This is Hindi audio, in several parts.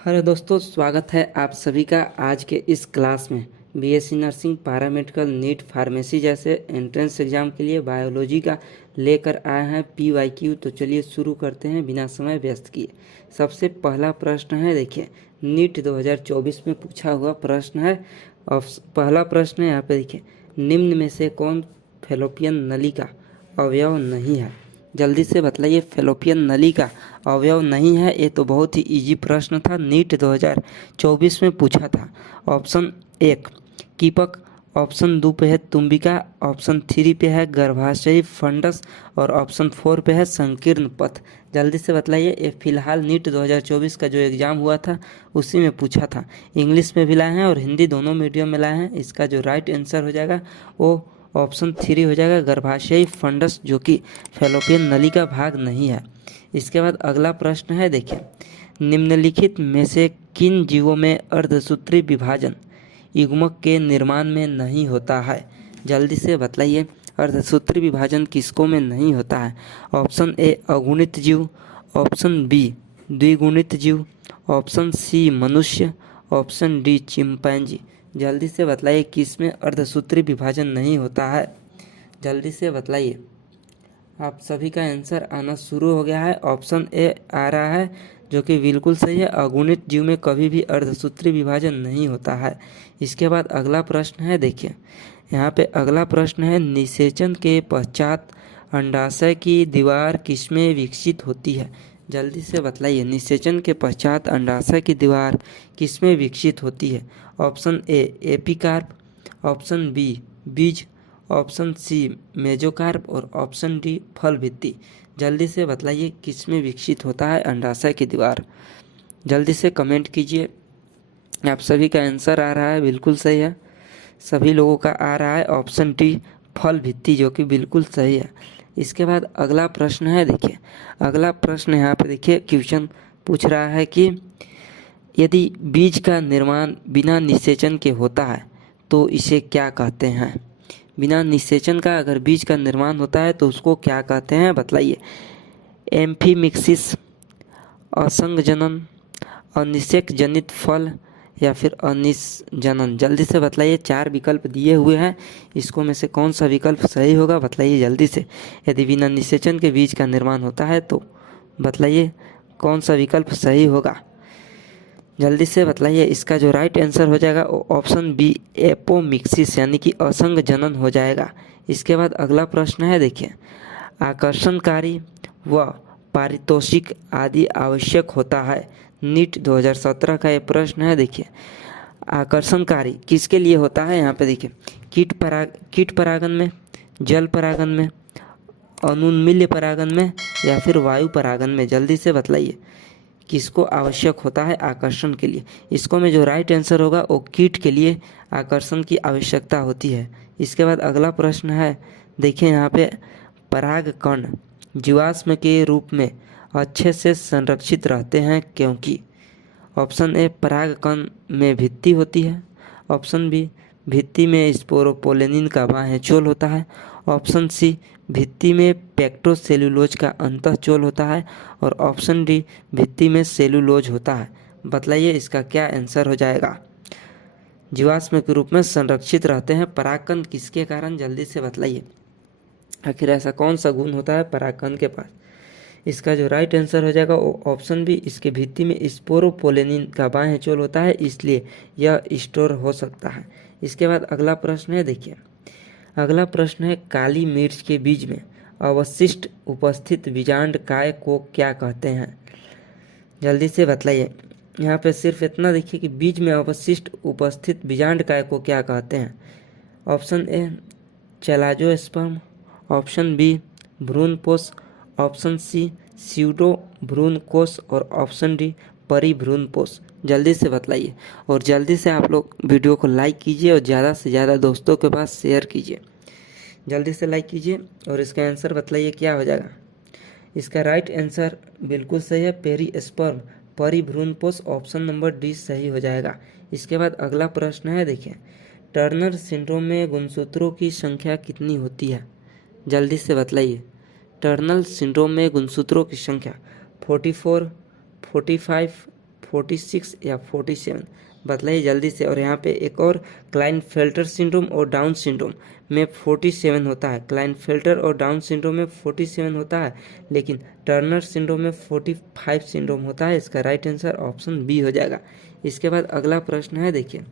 हेलो दोस्तों, स्वागत है आप सभी का आज के इस क्लास में। BSc nursing, paramedical, NEET, pharmacy जैसे एंट्रेंस एग्जाम के लिए बायोलॉजी का लेकर आए हैं पीवाईक्यू। तो चलिए शुरू करते हैं बिना समय व्यस्त किए। सबसे पहला प्रश्न है, देखिए नीट 2024 में पूछा हुआ प्रश्न है। और पहला प्रश्न है यहाँ पे, देखिए निम्न में से कौन फैलोपियन नली का अवयव नहीं है? जल्दी से बतलाइए, फैलोपियन नली का अवयव नहीं है। ये तो बहुत ही इजी प्रश्न था, नीट 2024 में पूछा था। ऑप्शन 1 कीपक, ऑप्शन 2 पे है तुम्बिका, ऑप्शन 3 पे है गर्भाशयी फंडस और ऑप्शन 4 पे है संकीर्ण पथ। जल्दी से बतलाइए। ये फिलहाल नीट 2024 का जो एग्ज़ाम हुआ था उसी में पूछा था। इंग्लिश में भी लाए हैं और हिंदी दोनों मीडियम में लाए हैं। इसका जो राइट आंसर हो जाएगा वो ऑप्शन 3 हो जाएगा, गर्भाशयी फंडस, जो कि फैलोपियन नली का भाग नहीं है। इसके बाद अगला प्रश्न है, देखिए निम्नलिखित में से किन जीवों में अर्धसूत्री विभाजन युग्मक के निर्माण में नहीं होता है? जल्दी से बतलाइए, अर्धसूत्री विभाजन किसकों में नहीं होता है? ऑप्शन ए अगुणित जीव, ऑप्शन बी द्विगुणित जीव, ऑप्शन सी मनुष्य, ऑप्शन डी चिंपैंजी। जल्दी से बतलाइए किस में अर्धसूत्री विभाजन नहीं होता है? जल्दी से बतलाइए। आप सभी का आंसर आना शुरू हो गया है। ऑप्शन ए आ रहा है जो कि बिल्कुल सही है। अगुणित जीव में कभी भी अर्धसूत्री विभाजन नहीं होता है। इसके बाद अगला प्रश्न है, देखिए यहाँ पे अगला प्रश्न है, निषेचन के पश्चात अंडाशय की दीवार किसमें विकसित होती है? जल्दी से बतलाइए, निषेचन के पश्चात अंडाशय की दीवार किसमें विकसित होती है? Option A epicarp, option B बीज, ऑप्शन सी मेजोकार्प और ऑप्शन डी फल भित्ति। जल्दी से बतलाइए किसमें विकसित होता है अंडाशय की दीवार? जल्दी से कमेंट कीजिए। आप सभी का आंसर आ रहा है, बिल्कुल सही है। सभी लोगों का आ रहा है ऑप्शन डी फल भित्ति, जो कि बिल्कुल सही है। इसके बाद अगला प्रश्न है, देखिए अगला प्रश्न यहाँ पे देखिए क्वेश्चन पूछ रहा है कि यदि बीज का निर्माण बिना निषेचन के होता है तो इसे क्या कहते हैं? बिना निषेचन का अगर बीज का निर्माण होता है तो उसको क्या कहते हैं? बतलाइए। एम्फीमिक्सिस, असंग जनन, अनिषेक जनित फल या फिर अनिषजनन। जल्दी से बतलाइए। 4 विकल्प दिए हुए हैं, इसको में से कौन सा विकल्प सही होगा? बतलाइए जल्दी से। यदि बिना निषेचन के बीज का निर्माण होता है तो बतलाइए कौन सा विकल्प सही होगा? जल्दी से बतलाइए। इसका जो राइट आंसर हो जाएगा वो ऑप्शन बी एपोमिक्सिस यानी कि असंग जनन हो जाएगा। इसके बाद अगला प्रश्न है, देखिए आकर्षणकारी व पारितोषिक आदि आवश्यक होता है। नीट 2017 का ये प्रश्न है। देखिए आकर्षणकारी किसके लिए होता है? यहाँ पे देखिए कीट परागन में, जल परागन में, अनुन्मील्य परागन में या फिर वायु परागन में। जल्दी से बतलाइए किसको आवश्यक होता है आकर्षण के लिए? इसको में जो राइट आंसर होगा वो कीट के लिए आकर्षण की आवश्यकता होती है। इसके बाद अगला प्रश्न है, देखिए यहाँ पे परागकण जीवाश्म के रूप में अच्छे से संरक्षित रहते हैं क्योंकि? ऑप्शन ए परागकण में भित्ति होती है, ऑप्शन बी भित्ति में स्पोरोपोलेनिन का बाह्यचोल होता है, ऑप्शन सी भित्ति में पेक्टोसेलुलोज का अंतःचोल होता है और ऑप्शन डी भित्ति में सेलुलोज होता है। बतलाइए इसका क्या आंसर हो जाएगा? जीवाश्म के रूप में संरक्षित रहते हैं परागकण किसके कारण? जल्दी से बतलाइए। आखिर ऐसा कौन सा गुण होता है परागकण के पास? इसका जो राइट आंसर हो जाएगा वो ऑप्शन बी, इसके भित्ति में स्पोरोपोलेनिन का बाह्यचोल होता है, इसलिए यह स्टोर हो सकता है। इसके बाद अगला प्रश्न है, देखिए अगला प्रश्न है, काली मिर्च के बीज में अवशिष्ट उपस्थित बीजांड काय को क्या कहते हैं? जल्दी से बतलाइए। यहाँ पे सिर्फ इतना देखिए कि बीज में अवशिष्ट उपस्थित बीजांड काय को क्या कहते हैं? ऑप्शन ए चैलाजोस्पर्म, ऑप्शन बी भ्रूणपोष, ऑप्शन सी स्यूडो भ्रूणकोष और ऑप्शन डी परिभ्रूणपोष। जल्दी से बतलाइए और जल्दी से आप लोग वीडियो को लाइक कीजिए और ज़्यादा से ज़्यादा दोस्तों के पास शेयर कीजिए। जल्दी से लाइक कीजिए और इसका आंसर बतलाइए क्या हो जाएगा? इसका राइट आंसर बिल्कुल सही है, पेरिस्पर्म परिभ्रूणपोष, ऑप्शन नंबर डी सही हो जाएगा। इसके बाद अगला प्रश्न है, देखिए टर्नर सिंड्रोम में गुणसूत्रों की संख्या कितनी होती है? जल्दी से बतलाइए। टर्नर सिंड्रोम में गुणसूत्रों की संख्या 44, 45, 46 या 47? बतलाइए जल्दी से। और यहाँ पे एक और, क्लाइनफेल्टर सिंड्रोम और डाउन सिंड्रोम में 47 होता है। क्लाइनफेल्टर और डाउन सिंड्रोम में 47 होता है, लेकिन टर्नर सिंड्रोम में 45 सिंड्रोम होता है। इसका राइट आंसर ऑप्शन बी हो जाएगा। इसके बाद अगला प्रश्न है, देखिए,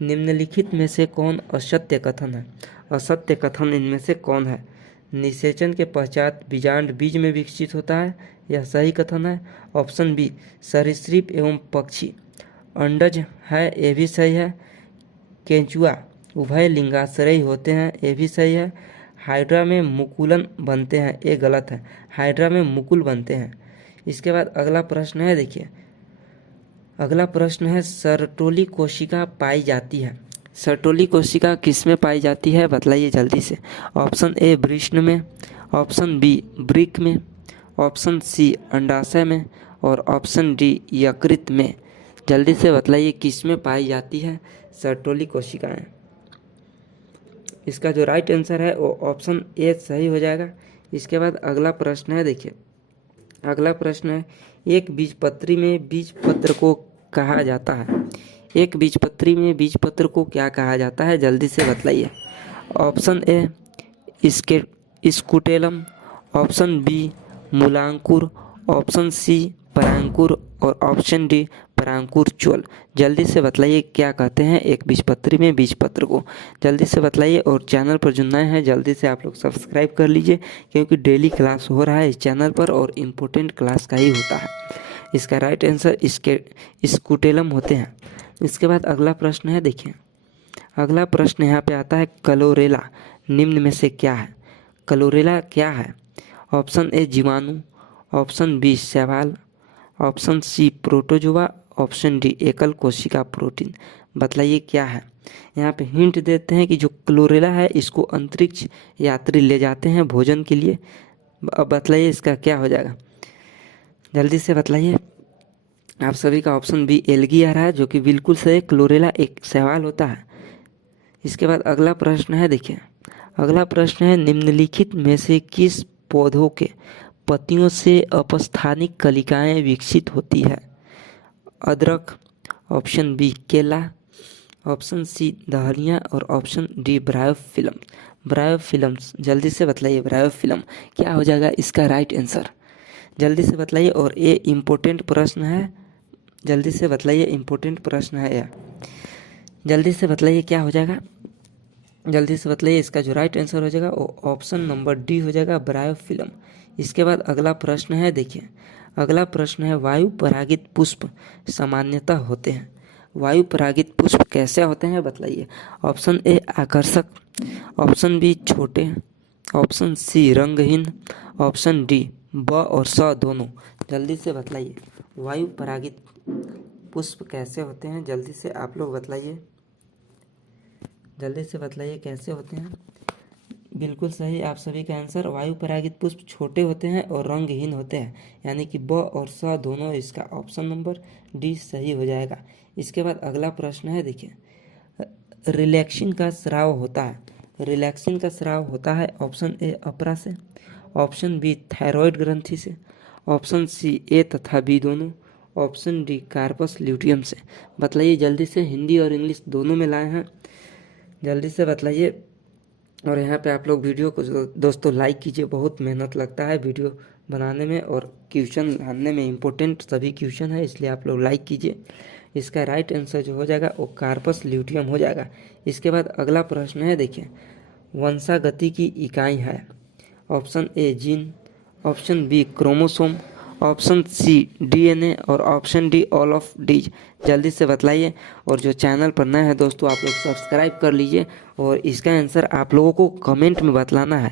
निम्नलिखित में से कौन असत्य कथन है? असत्य कथन इनमें से कौन है? निषेचन के पश्चात बीजांड बीज में विकसित होता है, यह सही कथन है। ऑप्शन बी, सरीसृप एवं पक्षी अंडज है, ये भी सही है। केंचुआ उभय लिंगाश्रयी होते हैं, ये भी सही है। हाइड्रा में मुकुलन बनते हैं, ये गलत है। हाइड्रा में मुकुल बनते हैं। इसके बाद अगला प्रश्न है, देखिए, अगला प्रश्न है, सर्टोली कोशिका पाई जाती है। सर्टोली कोशिका किस में पाई जाती है? बतलाइए जल्दी से। ऑप्शन ए, वृष्ण में, ऑप्शन बी, वृक्क में, ऑप्शन सी, अंडाशय में, और ऑप्शन डी, यकृत में। जल्दी से बतलाइए किस में पाई जाती है सर्टोली कोशिकाएं। इसका जो राइट आंसर है वो ऑप्शन ए सही हो जाएगा। इसके बाद अगला प्रश्न है, देखिए, अगला प्रश्न है, एक बीजपत्री में बीजपत्र को कहा जाता है। एक बीजपत्री में बीजपत्र को क्या कहा जाता है? जल्दी से बतलाइए। Option A, scutellum, option B, मूलांकुर, ऑप्शन सी, परांकुर, और ऑप्शन डी, परांकुर चोल। जल्दी से बतलाइए क्या कहते हैं एक बीजपत्री में बीजपत्र को। जल्दी से बतलाइए। और चैनल पर जो नए हैं जल्दी से आप लोग सब्सक्राइब कर लीजिए, क्योंकि डेली क्लास हो रहा है इस चैनल पर और इम्पोर्टेंट क्लास का ही होता है। इसका राइट आंसर स्कूटेलम होते हैं। इसके बाद अगला प्रश्न है, देखिए, अगला प्रश्न यहाँ पे आता है, क्लोरेला निम्न में से क्या है? क्लोरेला क्या है? ऑप्शन ए, जीवाणु, ऑप्शन बी, शैवाल, option C, protozoa, option D, एकल कोशिका प्रोटीन। बतलाइए क्या है? यहाँ पे हिंट देते हैं कि जो क्लोरेला है इसको अंतरिक्ष यात्री ले जाते हैं भोजन के लिए। अब बतलाइए इसका क्या हो जाएगा? जल्दी से बतलाइए। आप सभी का ऑप्शन बी, एल्गी आ रहा है, जो कि बिल्कुल सही। क्लोरेला एक शैवाल होता है। इसके बाद अगला प्रश्न है, देखिए, अगला प्रश्न है, निम्नलिखित में से किस पौधों के पत्तियों से अपस्थानिक कलिकाएं विकसित होती है? अदरक, ऑप्शन बी, केला, ऑप्शन सी, दहलियाँ, और ऑप्शन डी, ब्रायोफिलम। ब्रायोफिलम्स। जल्दी से बतलाइए ब्रायोफिलम क्या हो जाएगा इसका राइट आंसर। जल्दी से बतलाइए। और ये इम्पोर्टेंट प्रश्न है, जल्दी से बतलाइए, इम्पोर्टेंट प्रश्न है यह। जल्दी से बतलाइए क्या हो जाएगा? जल्दी से बतलाइए। इसका जो राइट आंसर हो जाएगा वो ऑप्शन नंबर डी हो जाएगा, ब्रायोफिलम। इसके बाद अगला प्रश्न है, देखिए, अगला प्रश्न है, वायु परागित पुष्प सामान्यतः होते हैं। वायु परागित पुष्प कैसे होते हैं? बतलाइए। ऑप्शन ए, आकर्षक, ऑप्शन बी, छोटे, ऑप्शन सी, रंगहीन, ऑप्शन डी, ब और स दोनों। जल्दी से बतलाइए वायु परागित पुष्प कैसे होते हैं? जल्दी से आप लोग बतलाइए, जल्दी से बतलाइए कैसे होते हैं। बिल्कुल सही आप सभी का आंसर। वायु परागित पुष्प छोटे होते हैं और रंगहीन होते हैं, यानी कि ब और स दोनों। इसका ऑप्शन नंबर डी सही हो जाएगा। इसके बाद अगला प्रश्न है, देखिए, रिलैक्सिन का स्राव होता है। रिलैक्सिन का स्राव होता है ऑप्शन ए, अपरा से, ऑप्शन बी, थायराइड ग्रंथि से, ऑप्शन सी, ए तथा बी दोनों, ऑप्शन डी, कार्पस ल्यूटियम से। बतलाइए जल्दी से। हिंदी और इंग्लिश दोनों में लाए हैं, जल्दी से बतलाइए। और यहाँ पे आप लोग वीडियो को दोस्तों लाइक कीजिए, बहुत मेहनत लगता है वीडियो बनाने में और क्वेश्चन लाने में। इम्पोर्टेंट सभी क्वेश्चन है, इसलिए आप लोग लाइक कीजिए। इसका राइट आंसर जो हो जाएगा वो कार्पस ल्यूटियम हो जाएगा। इसके बाद अगला प्रश्न है, देखिए, वंशागति की इकाई है। Option A, gene, option B, chromosome, option C, DNA, और option D, all of these. जल्दी से बतलाइए। और जो चैनल पर नए हैं दोस्तों आप लोग सब्सक्राइब कर लीजिए और इसका आंसर आप लोगों को कमेंट में बतलाना है।